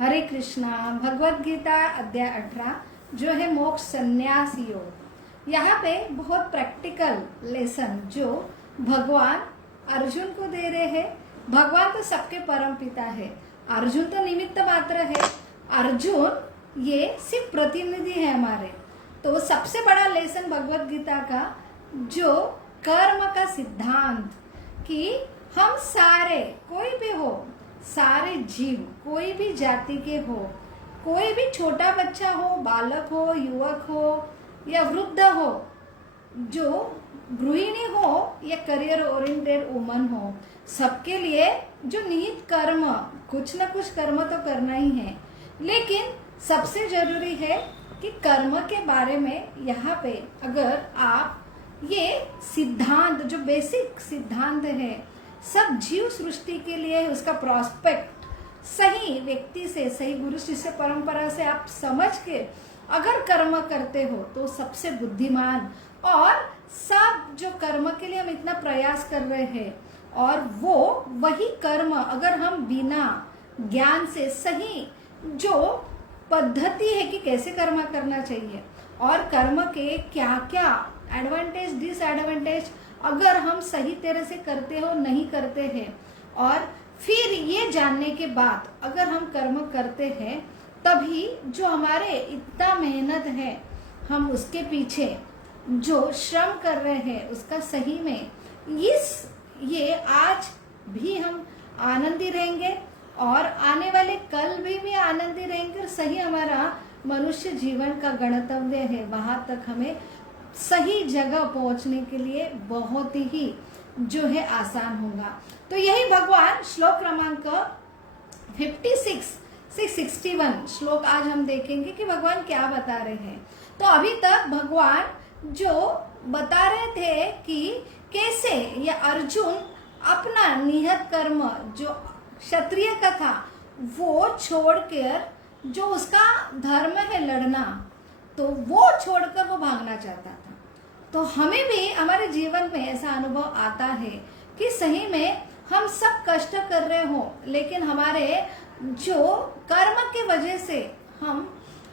हरे कृष्णा। भगवत गीता अध्याय 18 जो है मोक्ष संन्यास योग। यहाँ पे बहुत प्रैक्टिकल लेसन जो भगवान अर्जुन को दे रहे हैं। भगवान तो सबके परम पिता है, अर्जुन तो निमित्त मात्र है। अर्जुन ये सिर्फ प्रतिनिधि है हमारे। तो सबसे बड़ा लेसन भगवत गीता का जो कर्म का सिद्धांत कि हम सारे, कोई भी हो, सारे जीव, कोई भी जाति के हो, कोई भी छोटा बच्चा हो, बालक हो, युवक हो या वृद्ध हो, जो गृहिणी हो या करियर ओरिएंटेड वुमन हो, सबके लिए जो निहित कर्म, कुछ न कुछ कर्म तो करना ही है। लेकिन सबसे जरूरी है कि कर्म के बारे में यहाँ पे अगर आप ये सिद्धांत, जो बेसिक सिद्धांत है सब जीव सृष्टि के लिए, उसका प्रोस्पेक्ट सही व्यक्ति से, सही गुरु शिष्य परंपरा से आप समझ के अगर कर्म करते हो तो सबसे बुद्धिमान, और सब जो कर्म के लिए हम इतना प्रयास कर रहे हैं और वो वही कर्म अगर हम बिना ज्ञान से सही जो पद्धति है कि कैसे कर्म करना चाहिए और कर्म के क्या क्या एडवांटेज डिसएडवांटेज अगर हम सही तरह से करते हो नहीं करते हैं, और फिर ये जानने के बाद अगर हम कर्म करते हैं तभी जो हमारे इतना मेहनत है हम उसके पीछे जो श्रम कर रहे हैं उसका सही में ये आज भी हम आनंदी रहेंगे और आने वाले कल भी आनंदी रहेंगे। और सही हमारा मनुष्य जीवन का गणतव्य है, वहां तक हमें सही जगह पहुंचने के लिए बहुत ही जो है आसान होगा। तो यही भगवान श्लोक क्रमांक 61 श्लोक आज हम देखेंगे कि भगवान क्या बता रहे हैं। तो अभी तक भगवान जो बता रहे थे कि कैसे ये अर्जुन अपना निहत कर्म जो क्षत्रिय का था वो छोड़कर, जो उसका धर्म है लड़ना, तो वो छोड़कर वो भागना चाहता था। तो हमें भी हमारे जीवन में ऐसा अनुभव आता है कि सही में हम सब कष्ट कर रहे हो, लेकिन हमारे जो कर्म के वजह से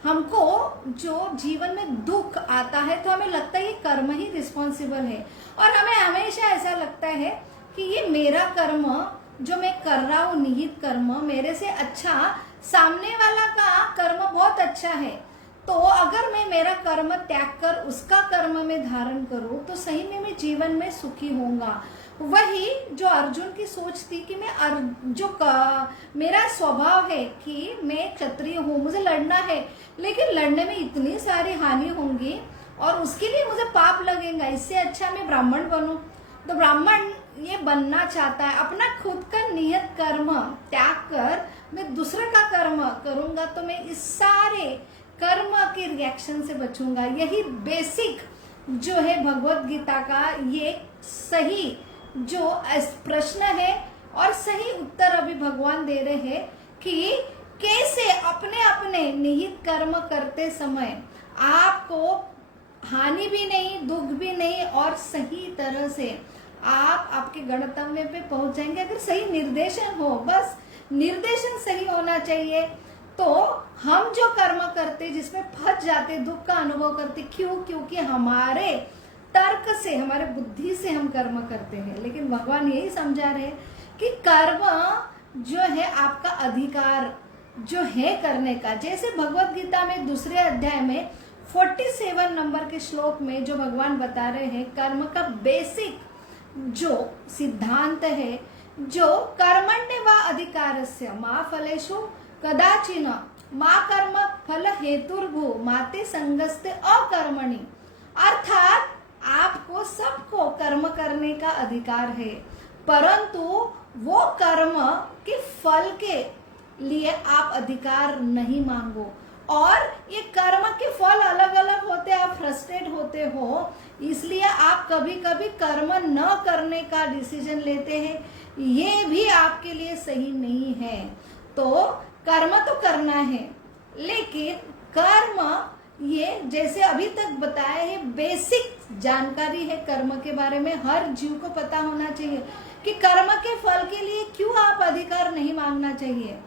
हमको जो जीवन में दुख आता है तो हमें लगता है ये कर्म ही रिस्पॉन्सिबल है, और हमें हमेशा ऐसा लगता है कि ये मेरा कर्म जो मैं कर रहा हूँ, निहित कर्म मेरे से अच्छा, सामने वाला का कर्म बहुत अच्छा है, तो अगर मैं मेरा कर्म त्याग कर उसका कर्म में धारण करूं तो सही में मैं जीवन में सुखी होऊंगा। वही जो अर्जुन की सोच थी कि मेरा स्वभाव है कि मैं क्षत्रिय हूँ, मुझे लड़ना है, लेकिन लड़ने में इतनी सारी हानि होंगी और उसके लिए मुझे पाप लगेगा, इससे अच्छा मैं ब्राह्मण बनूं। तो ब्राह्मण ये बनना चाहता है, अपना खुद का नियत कर्म त्याग कर मैं दूसरे का कर्म करूंगा तो मैं इस सारे कर्म के रिएक्शन से बचूंगा। यही बेसिक जो है भगवत गीता का ये सही जो प्रश्न है और सही उत्तर अभी भगवान दे रहे हैं कि कैसे अपने अपने निहित कर्म करते समय आपको हानि भी नहीं, दुख भी नहीं, और सही तरह से आप आपके गणतव्य पे पहुंच जाएंगे अगर सही निर्देशन हो। बस निर्देशन सही होना चाहिए। तो हम जो कर्म करते जिसमें फंस जाते, दुख का अनुभव करते, क्यों? क्योंकि हमारे तर्क से, हमारे बुद्धि से हम कर्म करते हैं। लेकिन भगवान यही समझा रहे कि कर्म जो है आपका अधिकार जो है करने का। जैसे भगवत गीता में दूसरे अध्याय में 47 नंबर के श्लोक में जो भगवान बता रहे हैं कर्म का बेसिक जो सिद्धांत है, जो कर्मण्य व अधिकारस्य मा फलेषु कदाचिन मा कर्म फल हेतुर्भु माते संगस्ते अकर्मणि, अर्थात आपको सबको कर्म करने का अधिकार है, परंतु वो कर्म के फल के लिए आप अधिकार नहीं मांगो। और ये कर्म के फल अलग अलग होते हैं, आप फ्रस्ट्रेट होते हो इसलिए आप कभी कभी कर्म न करने का डिसीजन लेते हैं, ये भी आपके लिए सही नहीं है। तो कर्म तो करना है, लेकिन कर्म ये जैसे अभी तक बताया है बेसिक जानकारी है कर्म के बारे में, हर जीव को पता होना चाहिए कि कर्म के फल के लिए क्यों आप अधिकार नहीं मांगना चाहिए,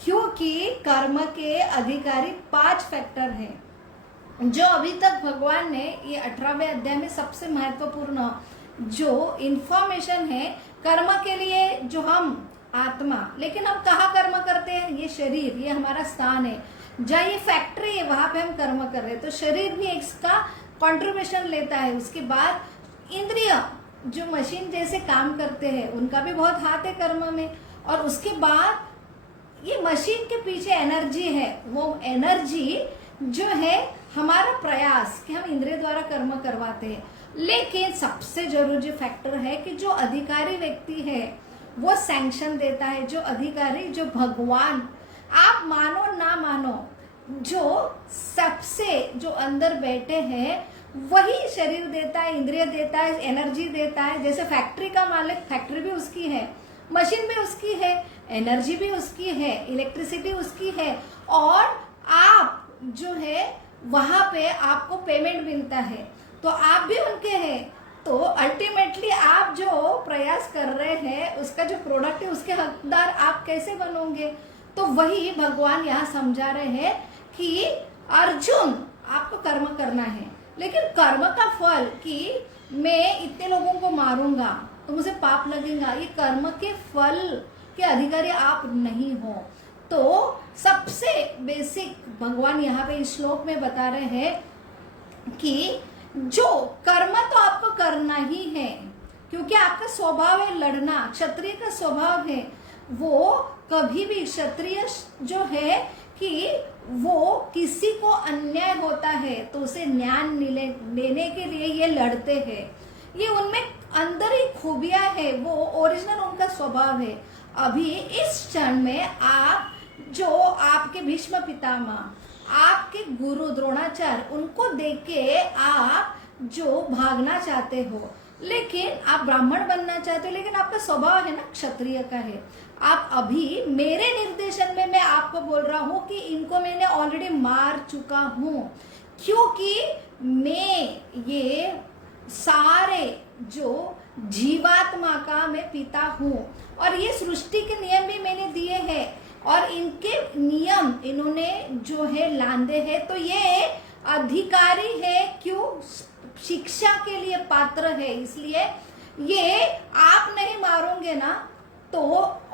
क्योंकि कर्म के अधिकारी 5 फैक्टर हैं जो अभी तक भगवान ने ये 18वें अध्याय में सबसे महत्वपूर्ण जो इंफॉर्मेशन है कर्म के लिए, जो हम आत्मा, लेकिन हम कहाँ कर्म करते हैं, ये शरीर, ये हमारा स्थान है, जहाँ ये फैक्ट्री है वहां पे हम कर्म कर रहे हैं, तो शरीर भी इसका कंट्रीब्यूशन लेता है। उसके बाद इंद्रिय जो मशीन जैसे काम करते हैं उनका भी बहुत हाथ है कर्म में, और उसके बाद ये मशीन के पीछे एनर्जी है, वो एनर्जी जो है हमारा प्रयास कि हम इंद्रिय द्वारा कर्म करवाते हैं। लेकिन सबसे जरूरी फैक्टर है कि जो अधिकारी व्यक्ति है वो सैंक्शन देता है, जो अधिकारी, जो भगवान, आप मानो ना मानो, जो सबसे जो अंदर बैठे हैं वही शरीर देता है, इंद्रिय देता है, एनर्जी देता है। जैसे फैक्ट्री का मालिक, फैक्ट्री भी उसकी है, मशीन भी उसकी है, एनर्जी भी उसकी है, इलेक्ट्रिसिटी उसकी है, और आप जो है वहां पे आपको पेमेंट मिलता है, तो आप भी उनके हैं। तो अल्टीमेटली आप जो प्रयास कर रहे हैं उसका जो प्रोडक्ट है उसके हकदार आप कैसे बनोगे। तो वही भगवान यहाँ समझा रहे हैं कि अर्जुन आपको कर्म करना है, लेकिन कर्म का फल कि मैं इतने लोगों को मारूंगा तो मुझे पाप लगेगा, ये कर्म के फल के अधिकारी आप नहीं हो। तो सबसे बेसिक भगवान यहाँ पे इस श्लोक में बता रहे हैं कि जो कर्म तो आपको करना ही है, क्योंकि आपका स्वभाव है लड़ना, क्षत्रिय का स्वभाव है। वो कभी भी क्षत्रिय जो है कि वो किसी को अन्याय होता है तो उसे न्याय लेने के लिए ये लड़ते हैं, ये उनमें अंदर ही खूबियां है, वो ओरिजिनल उनका स्वभाव है। अभी इस क्षण में आप जो आपके भीष्म पितामह, आपके गुरु द्रोणाचार्य, उनको देख के आप जो भागना चाहते हो, लेकिन आप ब्राह्मण बनना चाहते हो, लेकिन आपका स्वभाव है ना क्षत्रिय का है। आप अभी मेरे निर्देशन में मैं आपको बोल रहा हूं कि इनको मैंने ऑलरेडी मार चुका हूं, क्योंकि मैं ये सारे जो जीवात्मा का मैं पिता हूं, और ये सृष्टि के नियम भी मैंने दिए हैं, और इनके नियम इन्होंने जो है लांदे हैं, तो ये अधिकारी है, क्यों, शिक्षा के लिए पात्र है। इसलिए ये आप नहीं मारोगे ना तो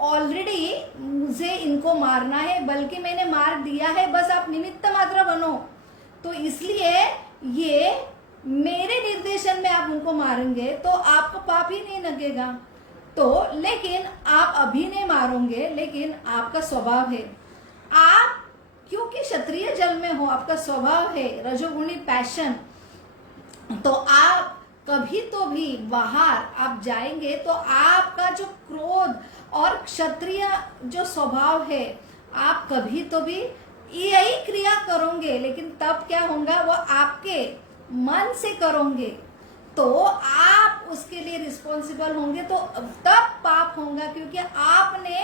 ऑलरेडी मुझे इनको मारना है, बल्कि मैंने मार दिया है, बस आप निमित्त मात्र बनो। तो इसलिए ये मेरे निर्देशन में आप उनको मारेंगे तो आपको पाप ही नहीं लगेगा। तो लेकिन आप अभी नहीं मारोगे, लेकिन आपका स्वभाव है, आप क्योंकि क्षत्रिय जल में हो, आपका स्वभाव है रजोगुणी पैशन, तो आप कभी तो भी बाहर आप जाएंगे तो आपका जो क्रोध और क्षत्रिय जो स्वभाव है, आप कभी तो भी यही क्रिया करोगे, लेकिन तब क्या होगा, वो आपके मन से करोगे तो आप उसके लिए रिस्पॉन्सिबल होंगे, तो तब पाप होगा, क्योंकि आपने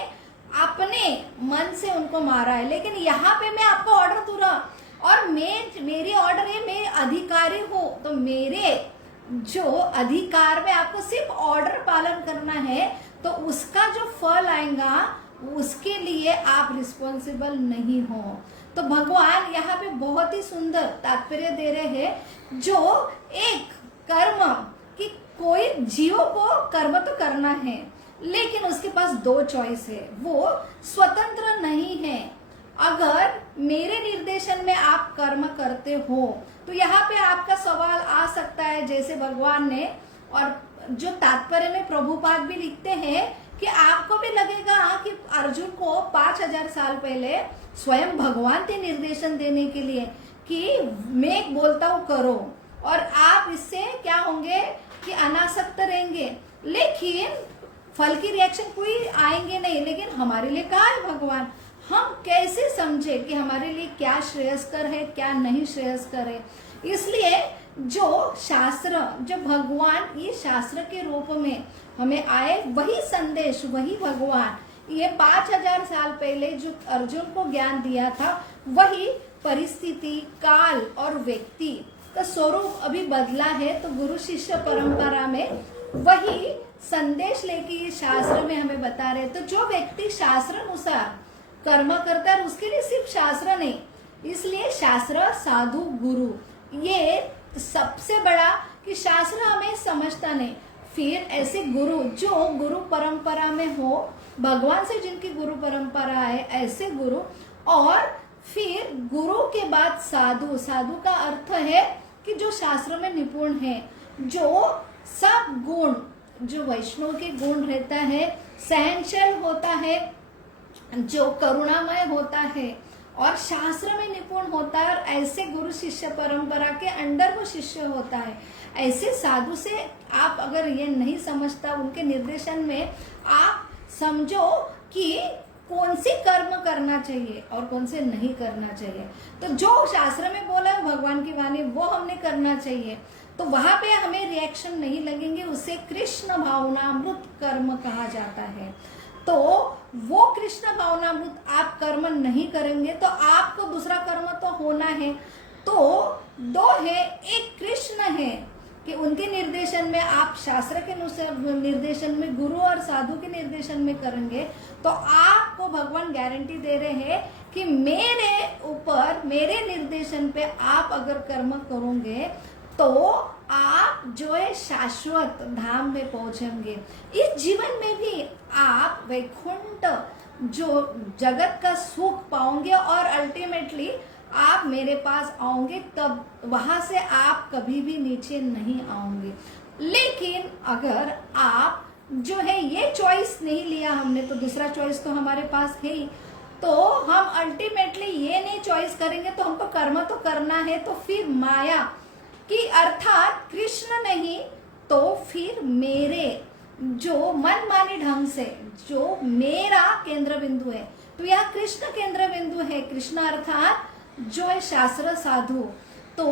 अपने मन से उनको मारा है। लेकिन यहाँ पे मैं आपको ऑर्डर दू रहा, और मेरी ऑर्डर है, मैं अधिकारी हूँ, तो मेरे जो अधिकार में आपको सिर्फ ऑर्डर पालन करना है, तो उसका जो फल आएगा उसके लिए आप रिस्पॉन्सिबल नहीं हो। तो भगवान यहाँ पे बहुत ही सुंदर तात्पर्य दे रहे हैं, जो एक कर्म कि कोई जीव को कर्म तो करना है, लेकिन उसके पास 2 चॉइस है, वो स्वतंत्र नहीं है। अगर मेरे निर्देशन में आप कर्म करते हो तो यहाँ पे आपका सवाल आ सकता है, जैसे भगवान ने, और जो तात्पर्य में प्रभुपाद भी लिखते हैं कि आपको भी लगेगा कि अर्जुन को 5000 साल पहले स्वयं भगवान थे निर्देशन देने के लिए कि मैं बोलता हूँ करो, और आप इससे क्या होंगे कि अनासक्त रहेंगे, लेकिन फल की रिएक्शन कोई आएंगे नहीं। लेकिन हमारे लिए कहा है भगवान, हम कैसे समझे कि हमारे लिए क्या श्रेयस्कर है, क्या नहीं श्रेयस्कर है। इसलिए जो शास्त्र, जो भगवान ये शास्त्र के रूप में हमें आए, वही संदेश, वही भगवान, ये 5000 साल पहले जो अर्जुन को ज्ञान दिया था, वही परिस्थिति, काल और व्यक्ति का स्वरूप अभी बदला है। तो गुरु शिष्य परंपरा में वही संदेश लेके ये शास्त्र में हमें बता रहे। तो जो व्यक्ति शास्त्र अनुसार कर्म करता है, और उसके लिए सिर्फ शास्त्र नहीं, इसलिए शास्त्र, साधु, गुरु, ये सबसे बड़ा कि शास्त्र हमें समझता नहीं, फिर ऐसे गुरु जो गुरु परंपरा में हो, भगवान से जिनकी गुरु परंपरा है, ऐसे गुरु, और फिर गुरु के बाद साधु। साधु का अर्थ है कि जो शास्त्र में निपुण है, जो सब गुण, जो वैष्णव के गुण रहता है, सहनशील होता है, जो करुणामय होता है और शास्त्र में निपुण होता है, और ऐसे गुरु शिष्य परंपरा के अंडर वो शिष्य होता है। ऐसे साधु से आप अगर ये नहीं समझता, उनके निर्देशन में आप समझो कि कौन सी कर्म करना चाहिए और कौन से नहीं करना चाहिए। तो जो शास्त्र में बोला है भगवान की वाणी, वो हमने करना चाहिए, तो वहां पे हमें रिएक्शन नहीं लगेंगे, उसे कृष्ण भावनामृत कर्म कहा जाता है। तो वो कृष्ण भावनामृत आप कर्म नहीं करेंगे तो आपको दूसरा कर्म तो होना है। तो दो है, एक कृष्ण है कि उनके निर्देशन में आप शास्त्र के निर्देशन में, गुरु और साधु के निर्देशन में करेंगे, तो आपको भगवान गारंटी दे रहे हैं कि मेरे ऊपर, मेरे निर्देशन पे आप अगर कर्म करोगे तो आप जो है शाश्वत धाम में पहुंचेंगे। इस जीवन में भी आप वैकुंठ, जो जगत का सुख पाओगे, और अल्टीमेटली आप मेरे पास आओगे, तब वहां से आप कभी भी नीचे नहीं आओगे। लेकिन अगर आप जो है ये चॉइस नहीं लिया हमने, तो दूसरा चॉइस तो हमारे पास है ही, तो हम अल्टीमेटली ये नहीं चॉइस करेंगे, तो हमको कर्म तो करना है, तो फिर माया कि अर्थात कृष्ण नहीं, तो फिर मेरे जो मनमानी ढंग से जो मेरा केंद्र बिंदु है, तो यह कृष्ण केंद्र बिंदु है। कृष्ण अर्थात जो है शास्त्र, साधु। तो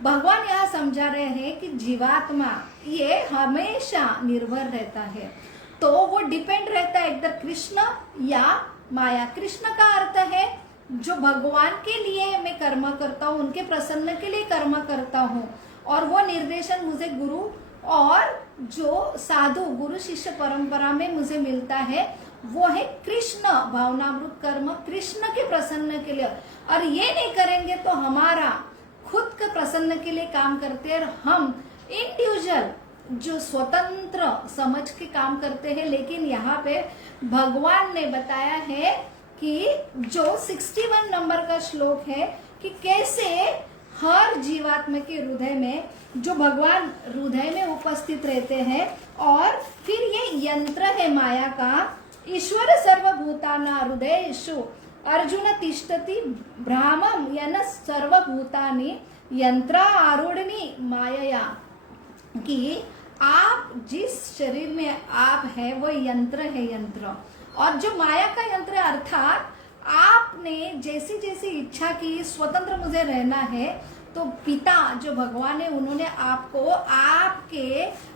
भगवान यहाँ समझा रहे हैं कि जीवात्मा ये हमेशा निर्भर रहता है, तो वो डिपेंड रहता है इधर कृष्ण या माया। कृष्ण का अर्थ है जो भगवान के लिए मैं कर्म करता हूँ, उनके प्रसन्न के लिए कर्म करता हूँ, और वो निर्देशन मुझे गुरु और जो साधु गुरु शिष्य परंपरा में मुझे मिलता है, वो है कृष्ण भावनामृत कर्म, कृष्ण के प्रसन्न के लिए। और ये नहीं करेंगे तो हमारा खुद के प्रसन्न के लिए काम करते हैं, और हम इंडिविजुअल जो स्वतंत्र समझ के काम करते हैं। लेकिन यहाँ पे भगवान ने बताया है कि जो 61 नंबर का श्लोक है कि कैसे हर जीवात्मा के हृदय में, जो भगवान हृदय में उपस्थित रहते हैं, और फिर ये यंत्र है माया का, ईश्वर सर्वभूताना हृदयेषु अर्जुन तिष्ठति ब्राह्मम यन सर्वभूतानि यंत्र आरूढ़नि मायया, कि आप जिस शरीर में आप है वो यंत्र है, यंत्र, और जो माया का यंत्र अर्थात आपने जैसी जैसी इच्छा की, स्वतंत्र मुझे रहना है, तो पिता जो भगवान है उन्होंने आपको, आपके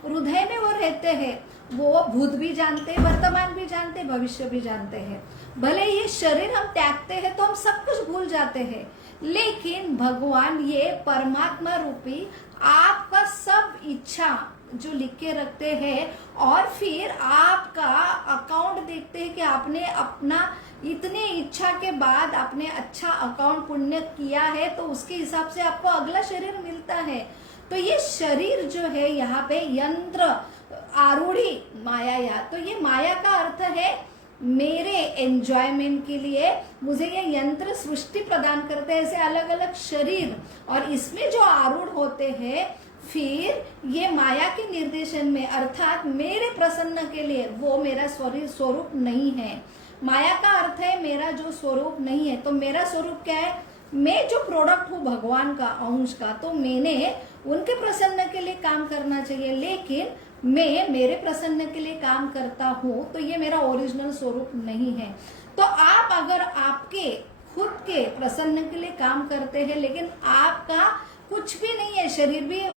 हृदय में वो रहते हैं, वो भूत भी जानते हैं, वर्तमान भी जानते हैं, भविष्य भी जानते हैं। भले ये शरीर हम त्यागते हैं तो हम सब कुछ भूल जाते हैं, लेकिन भगवान ये परमात्मा रूपी आपका सब इच्छा जो लिख के रखते हैं, और फिर आपका अकाउंट देखते हैं कि आपने अपना इतने इच्छा के बाद आपने अच्छा अकाउंट पुण्य किया है, तो उसके हिसाब से आपको अगला शरीर मिलता है। तो ये शरीर जो है यहाँ पे यंत्र आरूढ़ी माया, या तो ये माया का अर्थ है मेरे एंजॉयमेंट के लिए मुझे ये यंत्र सृष्टि प्रदान करते हैं, ऐसे अलग अलग शरीर, और इसमें जो आरूढ़ होते हैं, फिर ये माया के निर्देशन में, अर्थात मेरे प्रसन्न के लिए, वो मेरा स्वरूप नहीं है। माया का अर्थ है मेरा जो स्वरूप नहीं है। तो मेरा स्वरूप क्या है? मैं जो प्रोडक्ट हूँ भगवान का, अंश का, तो मैंने उनके प्रसन्न के लिए काम करना चाहिए, लेकिन मैं मेरे प्रसन्न के लिए काम करता हूँ, तो ये मेरा ओरिजिनल स्वरूप नहीं है। तो आप अगर आपके खुद के प्रसन्न के लिए काम करते हैं, लेकिन आपका कुछ भी नहीं है, शरीर भी है,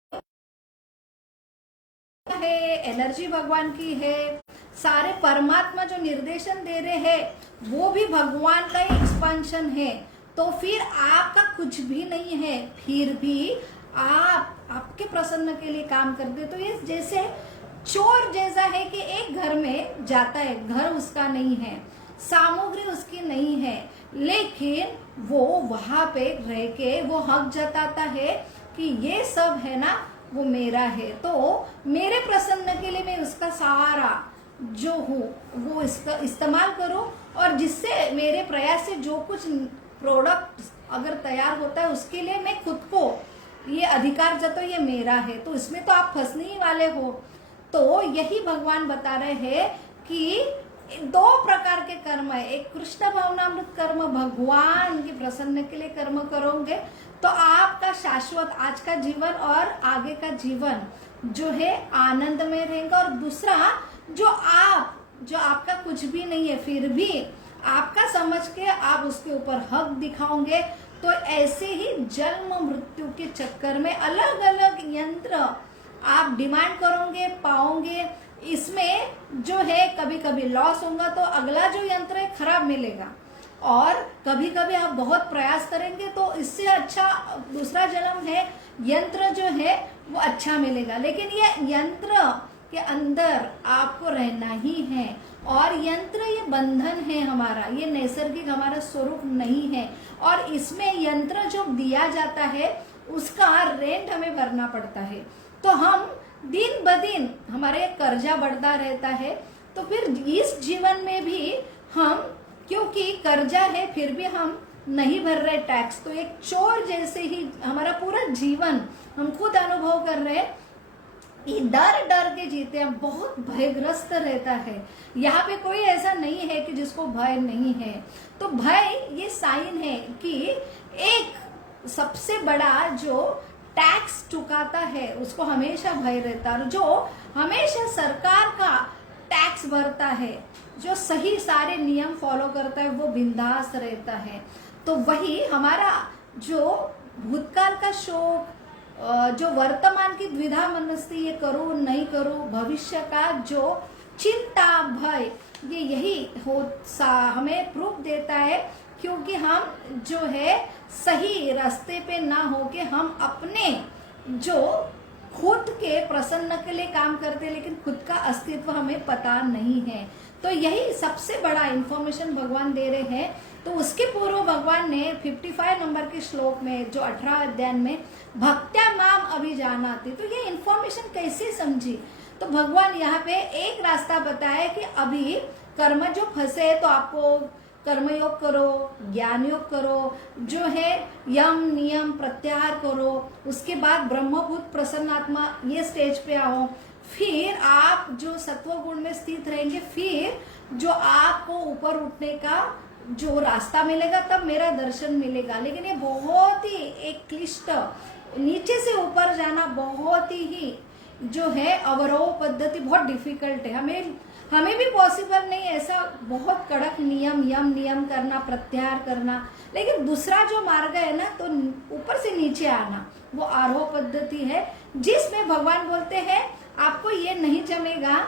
एनर्जी भगवान की है, सारे परमात्मा जो निर्देशन दे रहे हैं वो भी भगवान का ही एक्सपांशन है, तो फिर आपका कुछ भी नहीं है, फिर भी आप आपके प्रसन्न के लिए काम करते। तो ये जैसे चोर जैसा है कि एक घर में जाता है, घर उसका नहीं है, सामग्री उसकी नहीं है, लेकिन वो वहां पे रह के वो हक जताता है कि ये सब है ना वो मेरा है, तो मेरे प्रसन्न के लिए मैं उसका सारा जो हूँ वो इसका इस्तेमाल करूँ, और जिससे मेरे प्रयास से जो कुछ प्रोडक्ट अगर तैयार होता है उसके लिए मैं खुद को ये अधिकार जतो ये मेरा है। तो इसमें तो आप फंसने ही वाले हो। तो यही भगवान बता रहे हैं कि दो प्रकार के कर्म है, एक कृष्ण भावनामृत कर्म, भगवान की प्रसन्न के लिए कर्म करोगे तो आपका शाश्वत आज का जीवन और आगे का जीवन जो है आनंद में रहेगा, और दूसरा जो आपका कुछ भी नहीं है फिर भी आपका समझ के आप उसके ऊपर हक दिखाओगे, तो ऐसे ही जन्म मृत्यु के चक्कर में अलग अलग यंत्र आप डिमांड करोगे पाओगे। इसमें जो है कभी कभी लॉस होगा तो अगला जो यंत्र है खराब मिलेगा, और कभी कभी आप बहुत प्रयास करेंगे तो इससे अच्छा दूसरा जन्म है यंत्र जो है वो अच्छा मिलेगा। लेकिन ये यंत्र के अंदर आपको रहना ही है, और यंत्र ये बंधन है हमारा, ये नैसर्गिक हमारा स्वरूप नहीं है, और इसमें यंत्र जो दिया जाता है उसका रेंट हमें भरना पड़ता है। तो हम दिन ब दिन हमारे कर्जा बढ़ता रहता है, तो फिर इस जीवन में भी हम क्योंकि कर्जा है फिर भी हम नहीं भर रहे टैक्स, तो एक चोर जैसे ही हमारा पूरा जीवन हम खुद अनुभव कर रहे हैं, ये डर डर के जीते हैं, बहुत भयग्रस्त रहता है। यहाँ पे कोई ऐसा नहीं है कि जिसको भय नहीं है। तो भय ये साइन है कि एक सबसे बड़ा जो टैक्स चुकाता है उसको हमेशा भय रहता है, और जो हमेशा सरकार का टैक्स भरता है, जो सही सारे नियम फॉलो करता है, वो बिंदास रहता है। तो वही हमारा जो भूतकाल का शोक, जो वर्तमान की द्विधा मनस्ती, ये करूं नहीं करूं, भविष्य का जो चिंता भय, ये यही हमें प्रूफ देता है, क्योंकि हम जो है सही रास्ते पे ना होके हम अपने जो खुद के प्रसन्न के लिए काम करते हैं, लेकिन खुद का अस्तित्व हमें पता नहीं है। तो यही सबसे बड़ा इंफॉर्मेशन भगवान दे रहे हैं। तो उसके पूर्व भगवान ने 55 नंबर के श्लोक में जो 18 अध्याय में भक्त्या माम अभिजानाति, तो ये इंफॉर्मेशन कैसे समझी, तो भगवान यहाँ पे एक रास्ता बताया कि अभी कर्म जो फंसे तो आपको कर्मयोग करो, ज्ञान योग करो, जो है यम नियम प्रत्याहार करो, उसके बाद ब्रह्मभूत प्रसन्नात्मा ये स्टेज पे आओ, फिर आप जो सत्व गुण में स्थित रहेंगे, फिर जो आपको ऊपर उठने का जो रास्ता मिलेगा तब मेरा दर्शन मिलेगा। लेकिन ये बहुत ही एक क्लिष्ट, नीचे से ऊपर जाना बहुत ही जो है अवरोह पद्धति बहुत डिफिकल्ट है। हमें भी पॉसिबल नहीं ऐसा बहुत कड़क यम नियम करना, प्रत्याहार करना। लेकिन दूसरा जो मार्ग है ना, तो ऊपर से नीचे आना, वो आरोह पद्धति है, जिसमें भगवान बोलते हैं आपको ये नहीं जमेगा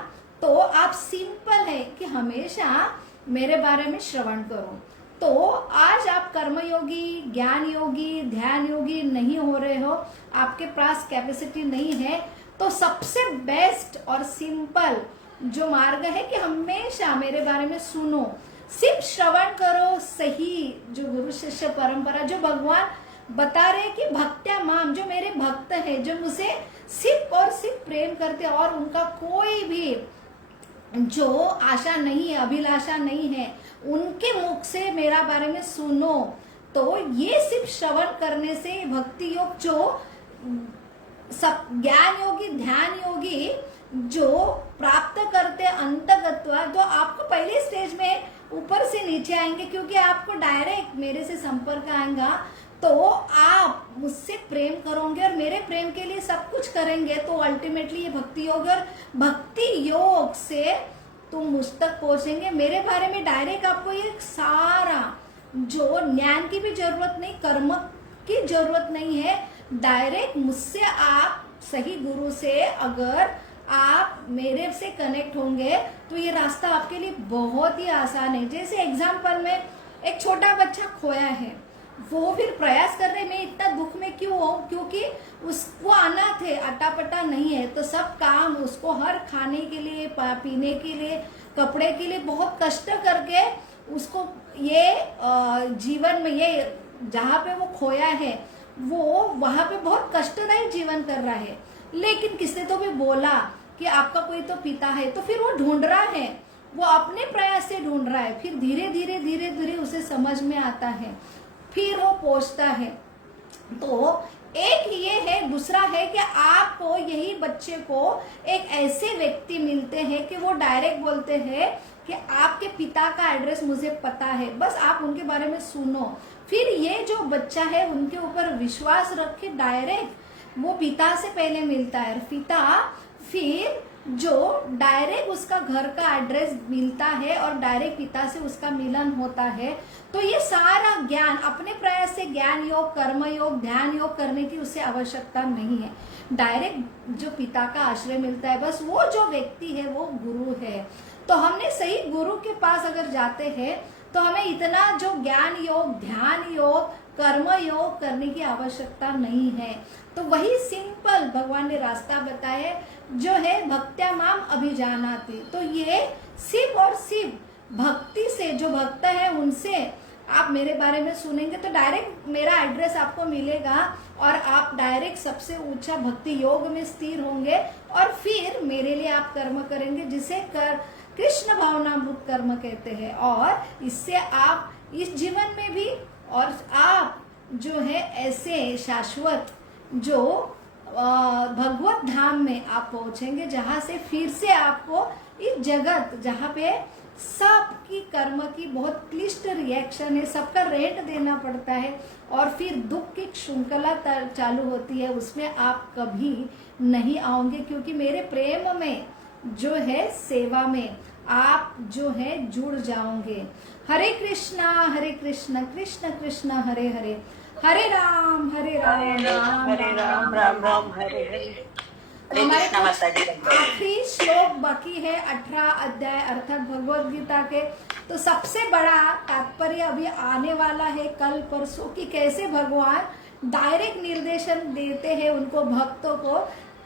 तो आप सिंपल है कि हमेशा मेरे बारे में श्रवण करो। तो आज आप कर्मयोगी, ज्ञान योगी, ध्यान योगी नहीं हो रहे हो, आपके पास कैपेसिटी नहीं है, तो सबसे बेस्ट और सिंपल जो मार्ग है कि हमेशा मेरे बारे में सुनो, सिर्फ श्रवण करो। सही जो गुरु शिष्य परंपरा जो भगवान बता रहे कि भक्त्या माम, जो मेरे भक्त है, जो मुझे सिर्फ और सिर्फ प्रेम करते और उनका कोई भी जो आशा नहीं है, अभिलाषा नहीं है, उनके मुख से मेरा बारे में सुनो। तो ये सिर्फ श्रवण करने से भक्ति योग जो सब ज्ञान योगी, ध्यान योगी जो प्राप्त करते अंतगत्वा, तो आपको पहले स्टेज में ऊपर से नीचे आएंगे, क्योंकि आपको डायरेक्ट मेरे से संपर्क आएगा, तो आप मुझसे प्रेम करोगे और मेरे प्रेम के लिए सब कुछ करेंगे, तो अल्टीमेटली ये भक्ति योग, और भक्ति योग से तुम मुझ तक पहुंचेंगे। मेरे बारे में डायरेक्ट आपको ये सारा जो ज्ञान की भी जरूरत नहीं, कर्म की जरूरत नहीं है, डायरेक्ट मुझसे आप सही गुरु से अगर आप मेरे से कनेक्ट होंगे तो ये रास्ता आपके लिए बहुत ही आसान है। जैसे एग्जाम्पल में एक छोटा बच्चा खोया है, वो फिर प्रयास कर रहे मैं इतना दुख में क्यों हूँ, क्योंकि वो अनाथ है, अटापटा नहीं है, तो सब काम उसको हर खाने के लिए, पीने के लिए, कपड़े के लिए बहुत कष्ट करके उसको ये जीवन में ये जहाँ पे वो खोया है वो वहां पे बहुत कष्टदायक जीवन कर रहा है, लेकिन किसने तो भी बोला कि आपका कोई तो पिता है, तो फिर वो ढूंढ रहा है, वो अपने प्रयास से ढूंढ रहा है, फिर धीरे धीरे धीरे धीरे उसे समझ में आता है, फिर वो पहुंचता है। तो एक ये है, दूसरा है कि आपको यही बच्चे को एक ऐसे व्यक्ति मिलते हैं कि वो डायरेक्ट बोलते हैं कि आपके पिता का एड्रेस मुझे पता है, बस आप उनके बारे में सुनो। फिर ये जो बच्चा है उनके ऊपर विश्वास रख के डायरेक्ट वो पिता से पहले मिलता है, पिता फिर जो डायरेक्ट उसका घर का एड्रेस मिलता है और डायरेक्ट पिता से उसका मिलन होता है। तो ये सारा ज्ञान अपने प्रयास से ज्ञान योग, कर्म योग, ध्यान योग करने की उसे आवश्यकता नहीं है, डायरेक्ट जो पिता का आश्रय मिलता है, बस वो जो व्यक्ति है वो गुरु है। तो हमने सही गुरु के पास अगर जाते हैं तो हमें इतना जो ज्ञान योग, ध्यान योग, कर्म योग करने की आवश्यकता नहीं है। तो वही सिंपल भगवान ने रास्ता बताया जो है भक्त्या माम अभिजानाति। तो ये सिर्फ और सिर्फ भक्ति से, जो भक्त है उनसे आप मेरे बारे में सुनेंगे तो डायरेक्ट मेरा एड्रेस आपको मिलेगा और आप डायरेक्ट सबसे ऊंचा भक्ति योग में स्थिर होंगे और फिर मेरे लिए आप कर्म करेंगे, जिसे कृष्ण भावनामृत कर्म कहते हैं। और इससे आप इस जीवन में भी और आप जो है ऐसे शाश्वत जो भगवत धाम में आप पहुंचेंगे, जहां से फिर से आपको इस जगत जहां पे सबकी कर्म की बहुत क्लिष्ट रिएक्शन है, सबका रेंट देना पड़ता है और फिर दुख की श्रृंखला चालू होती है, उसमें आप कभी नहीं आओगे, क्योंकि मेरे प्रेम में जो है सेवा में आप जो है जुड़ जाओगे। हरे कृष्णा कृष्ण कृष्ण हरे हरे, हरे राम राम राम हरे हरे। हमारे आखिरी श्लोक बाकी है 18 अध्याय अर्थात भगवत गीता के। तो सबसे बड़ा तात्पर्य अभी आने वाला है कल परसों की कैसे भगवान डायरेक्ट निर्देशन देते हैं उनको भक्तों को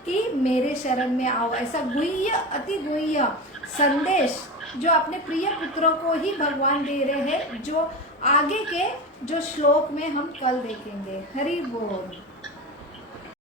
कि मेरे शरण में आओ। ऐसा गुह्य अति गुह्य संदेश जो अपने प्रिय पुत्रों को ही भगवान दे रहे हैं, जो आगे के जो श्लोक में हम कल देखेंगे। हरि बोल।